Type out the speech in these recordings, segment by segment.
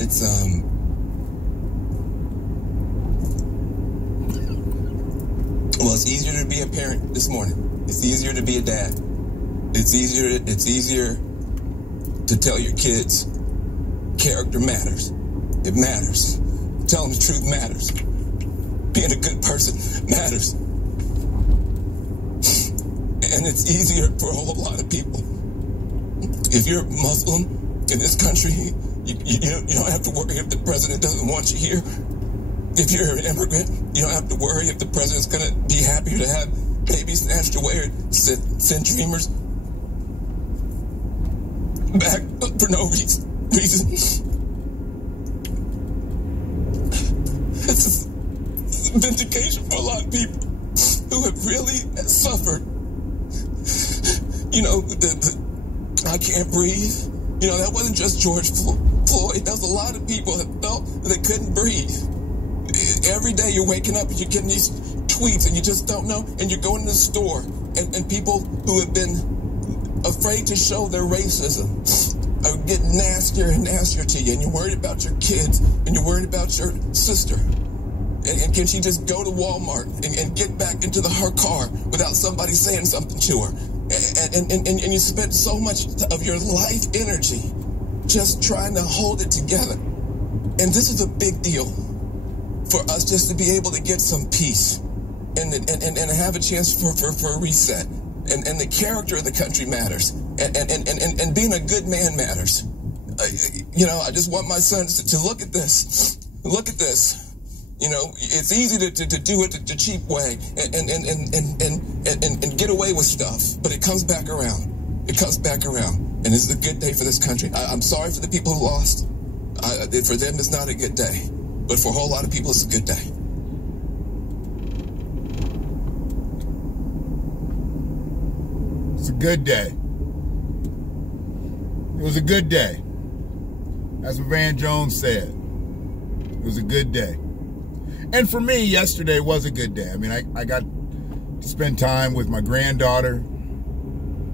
It's well, it's easier to be a parent this morning. It's easier to be a dad. It's easier to tell your kids character matters. It matters. Tell them the truth matters. Being a good person matters. And it's easier for a whole lot of people. If you're Muslim in this country, you don't have to worry if the president doesn't want you here. If you're an immigrant, you don't have to worry if the president's going to be happy to have babies snatched away or send dreamers back for no reason. It's a vindication for a lot of people who have really suffered. You know, I can't breathe. You know, that wasn't just George Floyd. That was a lot of people that felt that they couldn't breathe. Every day you're waking up and you're getting these tweets and you just don't know. And you're going to the store and people who have been afraid to show their racism are getting nastier and nastier to you. And you're worried about your kids and you're worried about your sister. And can she just go to Walmart and get back into her car without somebody saying something to her? And you spent so much of your life energy just trying to hold it together. And this is a big deal for us just to be able to get some peace and have a chance for a reset. And the character of the country matters. And being a good man matters. You know, I just want my sons to look at this. Look at this. You know, it's easy to do it the cheap way and get away with stuff, but it comes back around. It comes back around, and this is a good day for this country. I'm sorry for the people who lost. For them, it's not a good day, but for a whole lot of people, it's a good day. It's a good day. It was a good day. That's what Van Jones said. It was a good day. And for me, yesterday was a good day. I mean, I got to spend time with my granddaughter,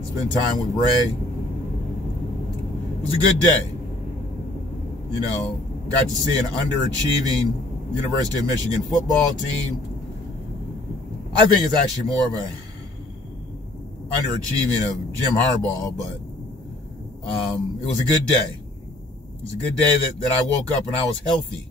spend time with Ray. It was a good day. You know, got to see an underachieving University of Michigan football team. I think it's actually more of a underachieving of Jim Harbaugh, but it was a good day. It was a good day that I woke up and I was healthy.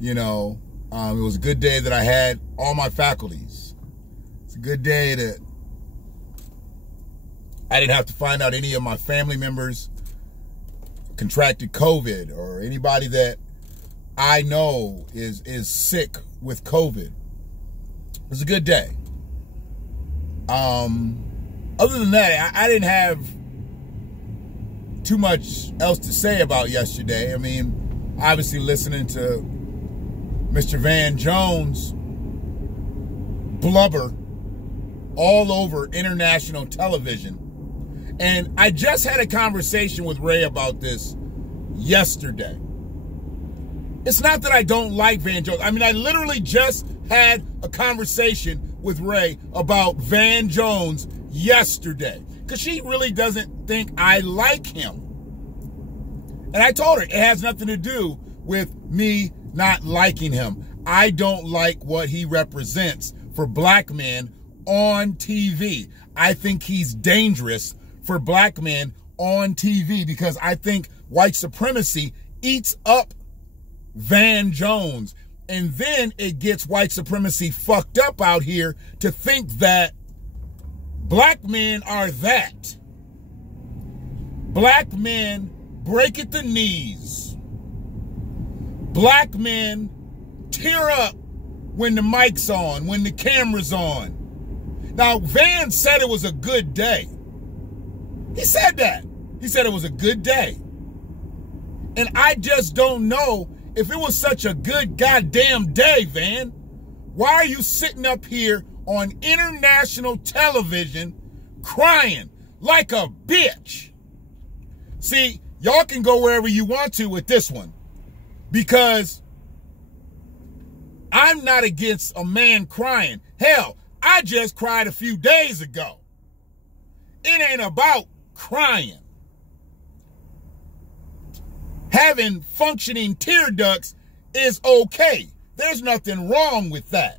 You know, it was a good day that I had all my faculties. It's a good day that I didn't have to find out any of my family members contracted COVID or anybody that I know is sick with COVID. It was a good day. Other than that, I didn't have too much else to say about yesterday. I mean, obviously listening to Mr. Van Jones blubber all over international television. And I just had a conversation with Ray about this yesterday. It's not that I don't like Van Jones. I mean, I literally just had a conversation with Ray about Van Jones yesterday because she really doesn't think I like him. And I told her it has nothing to do with me not liking him. I don't like what he represents for black men on TV. I think he's dangerous for black men on TV because I think white supremacy eats up Van Jones. And then it gets white supremacy fucked up out here to think that black men are that. Black men break at the knees. Black men tear up when the mic's on, when the camera's on. Now, Van said it was a good day. He said that. He said it was a good day. And I just don't know if it was such a good goddamn day, Van. Why are you sitting up here on international television crying like a bitch? See, y'all can go wherever you want to with this one. Because I'm not against a man crying. Hell, I just cried a few days ago. It ain't about crying. having functioning tear ducts is okay. There's nothing wrong with that.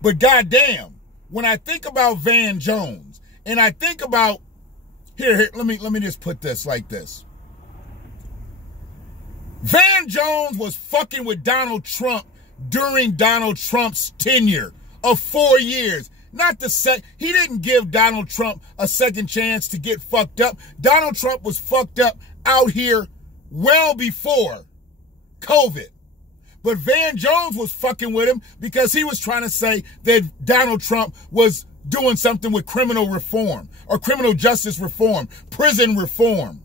But goddamn, when I think about Van Jones, and I think about, here, let me just put this like this. Van Jones was fucking with Donald Trump during Donald Trump's tenure of 4 years. He didn't give Donald Trump a second chance to get fucked up. Donald Trump was fucked up out here well before COVID. But Van Jones was fucking with him because he was trying to say that Donald Trump was doing something with criminal reform or criminal justice reform, prison reform.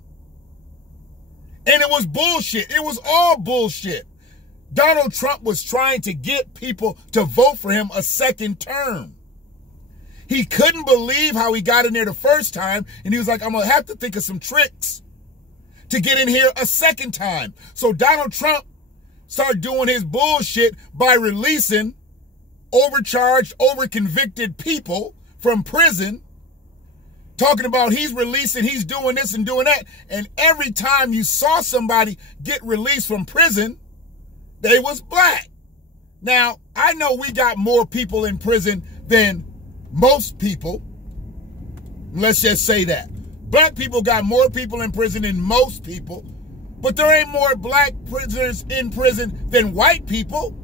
And it was bullshit. It was all bullshit. Donald Trump was trying to get people to vote for him a second term. He couldn't believe how he got in there the first time, and he was like, I'm going to have to think of some tricks to get in here a second time. So Donald Trump started doing his bullshit by releasing overcharged, overconvicted people from prison, talking about he's releasing, he's doing this and doing that. And every time you saw somebody get released from prison, they was black. Now, I know we got more people in prison than most people. Let's just say that. Black people got more people in prison than most people. But there ain't more black prisoners in prison than white people.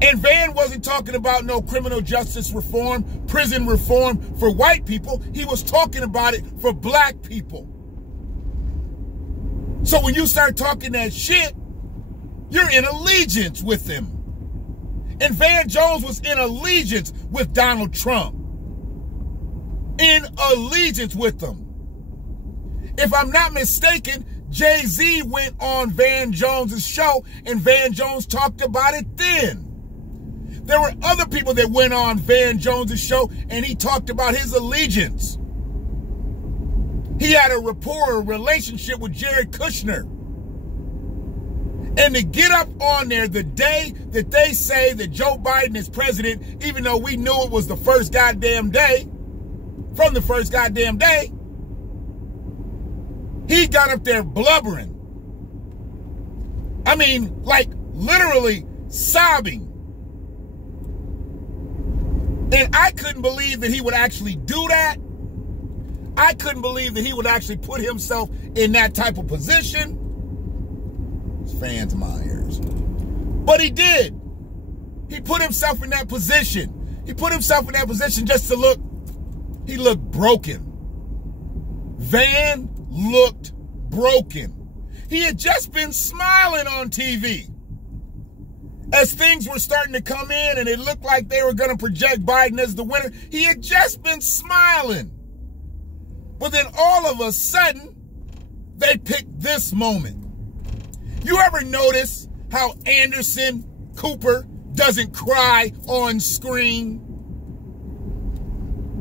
And Van wasn't talking about no criminal justice reform, prison reform for white people. He was talking about it for black people. So when you start talking that shit, you're in allegiance with him. And Van Jones was in allegiance with Donald Trump. In allegiance with them. If I'm not mistaken, Jay-Z went on Van Jones' show and Van Jones talked about it then. There were other people that went on Van Jones' show and he talked about his allegiance. He had a rapport, a relationship with Jared Kushner. And to get up on there the day that they say that Joe Biden is president, even though we knew it was the first goddamn day, from the first goddamn day, he got up there blubbering. I mean, like literally sobbing. And I couldn't believe that he would actually do that. I couldn't believe that he would actually put himself in that type of position. It's fans in my ears. But he did. He put himself in that position. He put himself in that position just to look, he looked broken. Van looked broken. He had just been smiling on TV. As things were starting to come in and it looked like they were going to project Biden as the winner, he had just been smiling. But then all of a sudden, they picked this moment. You ever notice how Anderson Cooper doesn't cry on screen?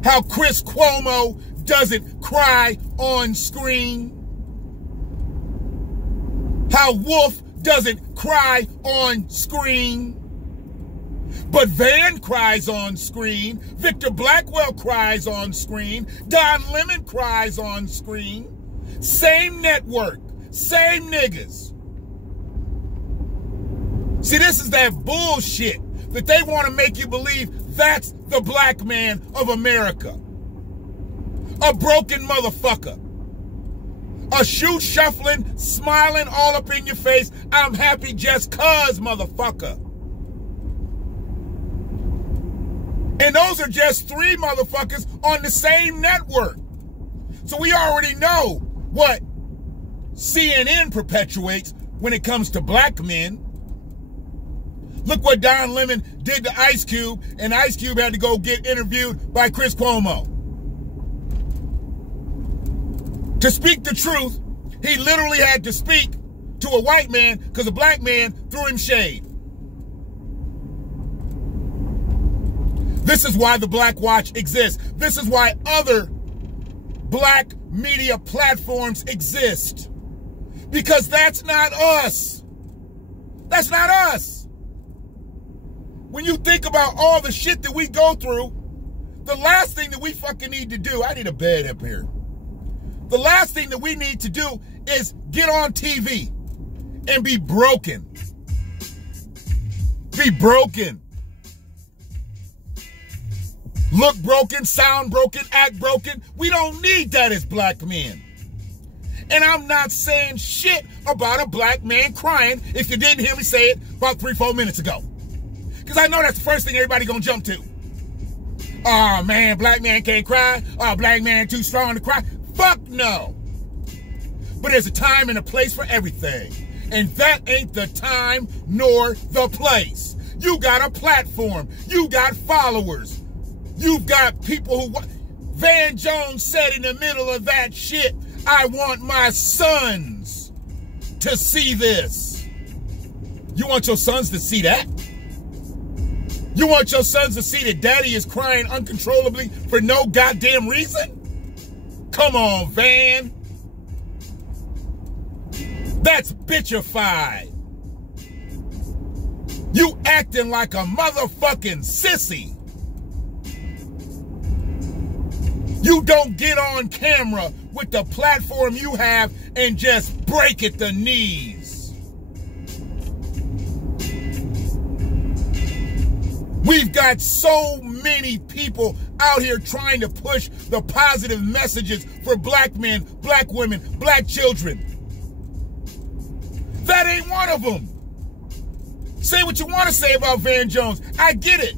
How Chris Cuomo doesn't cry on screen? How Wolf doesn't cry on screen? But Van cries on screen. Victor Blackwell cries on screen. Don Lemon cries on screen. Same network. Same niggas. See, this is that bullshit that they want to make you believe that's the black man of America. A broken motherfucker. A shoe shuffling, smiling all up in your face, I'm happy just cuz motherfucker. And those are just 3 motherfuckers on the same network. So we already know what CNN perpetuates when it comes to black men. Look what Don Lemon did to Ice Cube, and Ice Cube had to go get interviewed by Chris Cuomo. To speak the truth, he literally had to speak to a white man because a black man threw him shade. This is why the BlackWatch exists. This is why other black media platforms exist. Because that's not us. That's not us. When you think about all the shit that we go through, the last thing that we fucking need to do, I need a bed up here. The last thing that we need to do is get on TV and be broken. Be broken. Look broken, sound broken, act broken. We don't need that as black men. And I'm not saying shit about a black man crying if you didn't hear me say it about 3-4 minutes ago. Because I know that's the first thing everybody gonna jump to. Oh man, black man can't cry. Oh, black man too strong to cry. Fuck no. But there's a time and a place for everything. And that ain't the time nor the place. You got a platform. You got followers. You've got people who... Van Jones said in the middle of that shit, I want my sons to see this. You want your sons to see that? You want your sons to see that daddy is crying uncontrollably for no goddamn reason? Come on, Van. That's bitchified. You acting like a motherfucking sissy. You don't get on camera with the platform you have and just break at the knees. We've got so many people out here trying to push the positive messages for black men, black women, black children. That ain't one of them. Say what you want to say about Van Jones. I get it.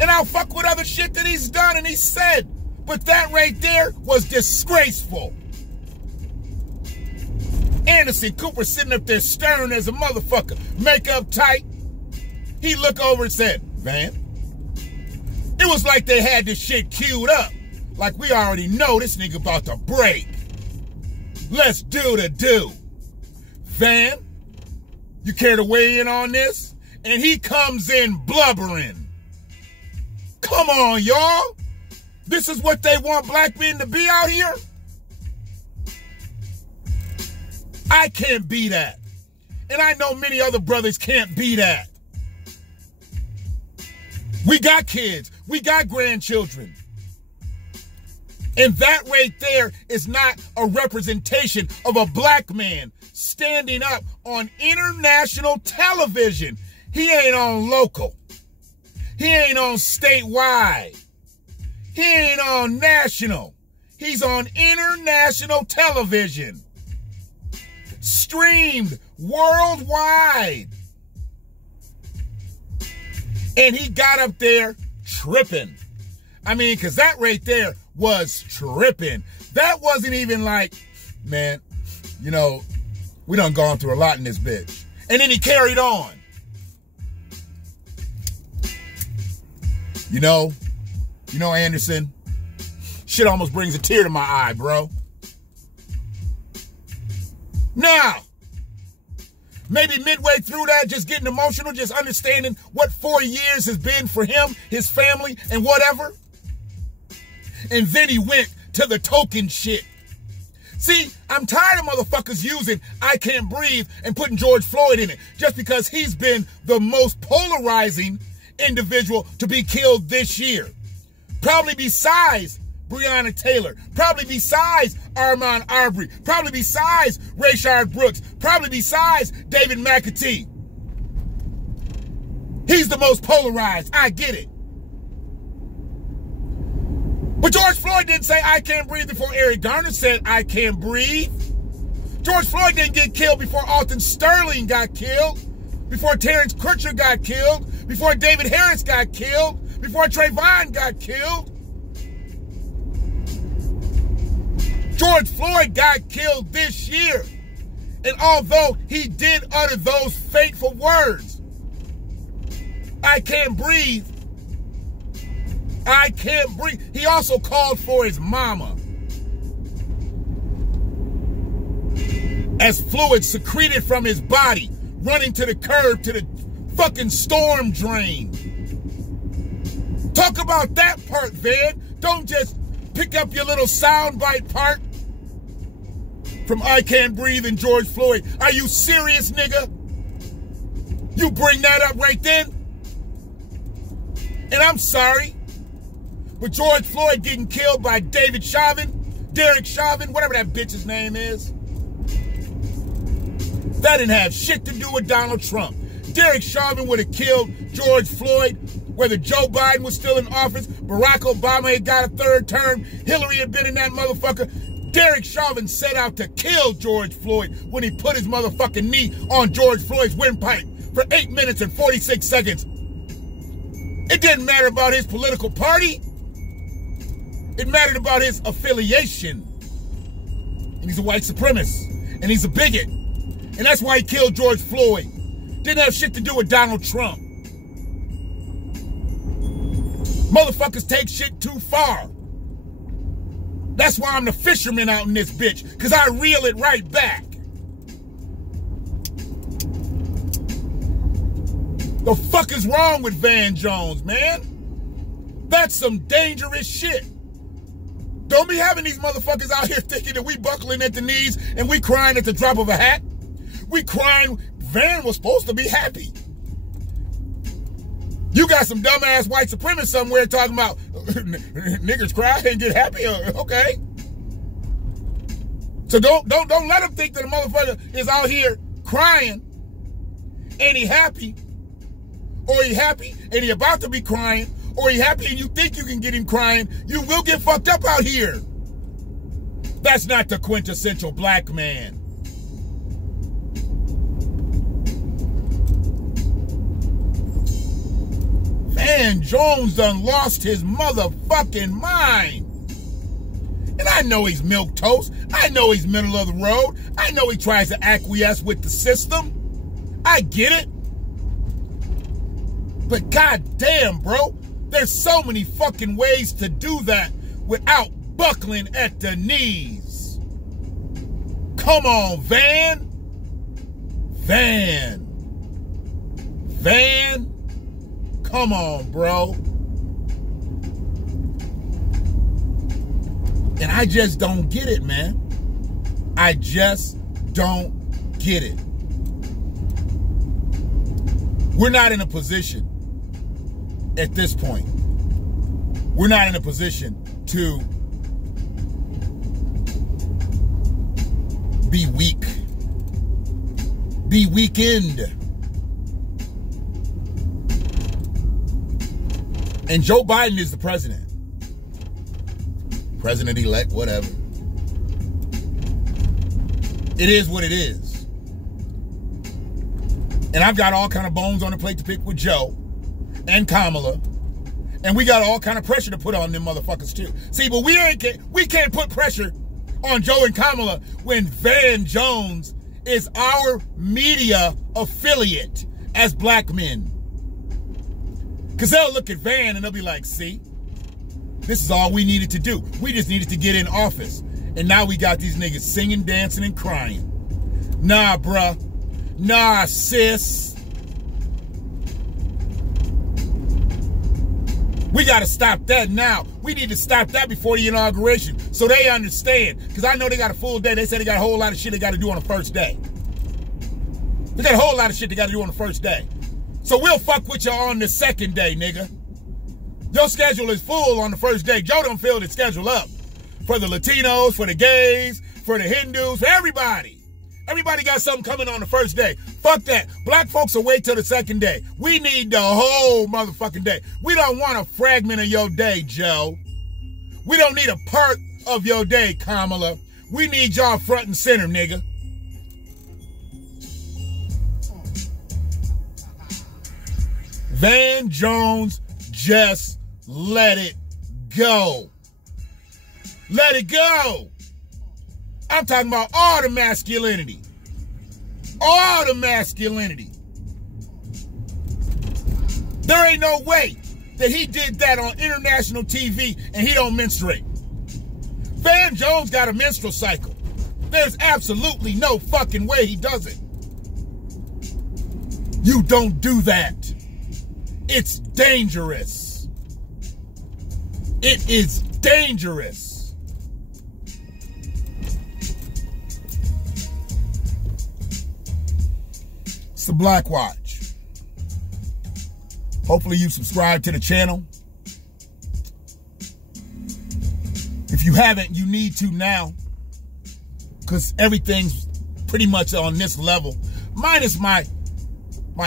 And I'll fuck with other shit that he's done and he said. But that right there was disgraceful. Anderson Cooper sitting up there staring as a motherfucker. Makeup tight. He looked over and said, Van. It was like they had this shit queued up. Like we already know this nigga about to break. Let's do the do. Van, you care to weigh in on this? And he comes in blubbering. Come on, y'all. This is what they want black men to be out here? I can't be that. And I know many other brothers can't be that. We got kids. We got grandchildren. And that right there is not a representation of a black man standing up on international television. He ain't on local. He ain't on statewide. He ain't on national. He's on international television. Streamed worldwide. And he got up there tripping. I mean, because that right there was tripping. That wasn't even like, man, you know, we done gone through a lot in this bitch. And then he carried on. You know, Anderson, shit almost brings a tear to my eye, bro. Now, maybe midway through that, just getting emotional, just understanding what 4 years has been for him, his family, and whatever. And then he went to the token shit. See, I'm tired of motherfuckers using I Can't Breathe and putting George Floyd in it just because he's been the most polarizing individual to be killed this year. Probably besides Breonna Taylor. Probably besides Armand Arbery. Probably besides Rayshard Brooks. Probably besides David McAtee. He's the most polarized. I get it. But George Floyd didn't say I can't breathe before Eric Garner said I can't breathe. George Floyd didn't get killed before Alton Sterling got killed. Before Terrence Crutcher got killed. Before David Harris got killed. Before Trayvon got killed. George Floyd got killed this year. And although he did utter those fateful words, I can't breathe. I can't breathe. He also called for his mama. As fluid secreted from his body, running to the curb, to the fucking storm drain. Talk about that part, Van. Don't just pick up your little soundbite part from I Can't Breathe and George Floyd. Are you serious, nigga? You bring that up right then? And I'm sorry, but George Floyd getting killed by David Chauvin Derek Chauvin, whatever that bitch's name is. That didn't have shit to do with Donald Trump. Derek Chauvin would have killed George Floyd, whether Joe Biden was still in office, Barack Obama had got a third term, Hillary had been in that motherfucker. Derek Chauvin set out to kill George Floyd when he put his motherfucking knee on George Floyd's windpipe for 8 minutes and 46 seconds. It didn't matter about his political party. It mattered about his affiliation. And he's a white supremacist. And he's a bigot. And that's why he killed George Floyd. Didn't have shit to do with Donald Trump. Motherfuckers take shit too far. That's why I'm the fisherman out in this bitch, because I reel it right back. The fuck is wrong with Van Jones, man? That's some dangerous shit. Don't be having these motherfuckers out here thinking that we buckling at the knees and we crying at the drop of a hat. We crying. Van was supposed to be happy. You got some dumbass white supremacists somewhere talking about niggas cry and get happy. Okay. So don't let them think that a motherfucker is out here crying and he happy, or he happy and he about to be crying, or he happy and you think you can get him crying. You will get fucked up out here. That's not the quintessential black man. Van Jones done lost his motherfucking mind. And I know he's milquetoast. I know he's middle of the road. I know he tries to acquiesce with the system. I get it. But goddamn, bro, there's so many fucking ways to do that without buckling at the knees. Come on, Van. Come on, bro. And I just don't get it, man. I just don't get it. We're not in a position at this point. We're not in a position to be weak. Be weakened. And Joe Biden is the president. President-elect, whatever. It is what it is. And I've got all kind of bones on the plate to pick with Joe and Kamala. And we got all kind of pressure to put on them motherfuckers too. See, but we can't put pressure on Joe and Kamala when Van Jones is our media affiliate as black men. Because they'll look at Van and they'll be like, see, this is all we needed to do. We just needed to get in office. And now we got these niggas singing, dancing, and crying. Nah, bruh. Nah, sis. We got to stop that now. We need to stop that before the inauguration so they understand. Because I know they got a full day. They said they got a whole lot of shit they got to do on the first day. They got a whole lot of shit they got to do on the first day. So we'll fuck with you on the second day, nigga. Your schedule is full on the first day. Joe done filled his schedule up. For the Latinos, for the gays, for the Hindus, for everybody. Everybody got something coming on the first day. Fuck that. Black folks will wait till the second day. We need the whole motherfucking day. We don't want a fragment of your day, Joe. We don't need a part of your day, Kamala. We need y'all front and center, nigga. Van Jones, just let it go. Let it go. I'm talking about all the masculinity. All the masculinity. There ain't no way that he did that on international TV and he don't menstruate. Van Jones got a menstrual cycle. There's absolutely no fucking way he does it. You don't do that. It's dangerous. It is dangerous. It's the BlackWatch. Hopefully you subscribe to the channel. If If you haven't, you need to now, because everything's pretty much on this level. Minus my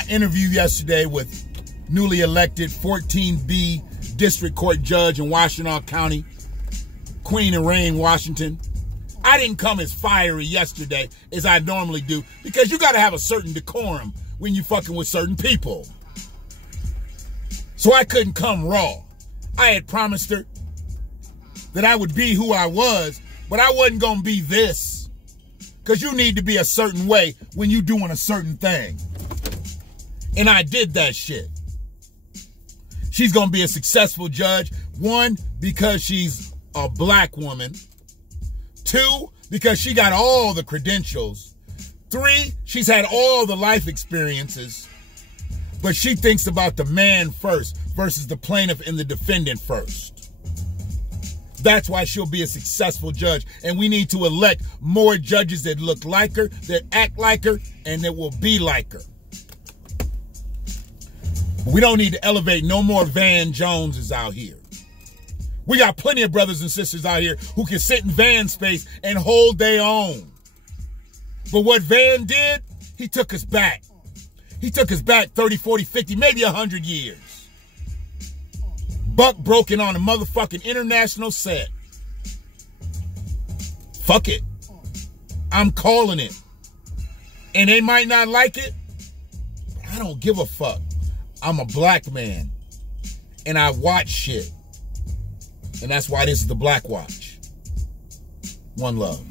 interview yesterday with newly elected 14B District Court Judge in Washtenaw County, Queen and Reign, Washington. I didn't come as fiery yesterday as I normally do, because you got to have a certain decorum when you fucking with certain people. So I couldn't come raw. I had promised her that I would be who I was, but I wasn't going to be this. Because you need to be a certain way when you doing a certain thing. And I did that shit. She's going to be a successful judge. 1, because she's a black woman. 2, because she got all the credentials. 3, she's had all the life experiences. But she thinks about the man first versus the plaintiff and the defendant first. That's why she'll be a successful judge. And we need to elect more judges that look like her, that act like her, and that will be like her. We don't need to elevate no more Van Joneses out here. We got plenty of brothers and sisters out here who can sit in Van space and hold their own. But what Van did, he took us back. He took us back 30, 40, 50, maybe 100 years. Buck broken on a motherfucking international set. Fuck it. I'm calling it. And they might not like it, but I don't give a fuck. I'm a black man. And I watch shit. And that's why this is the Black Watch. One love.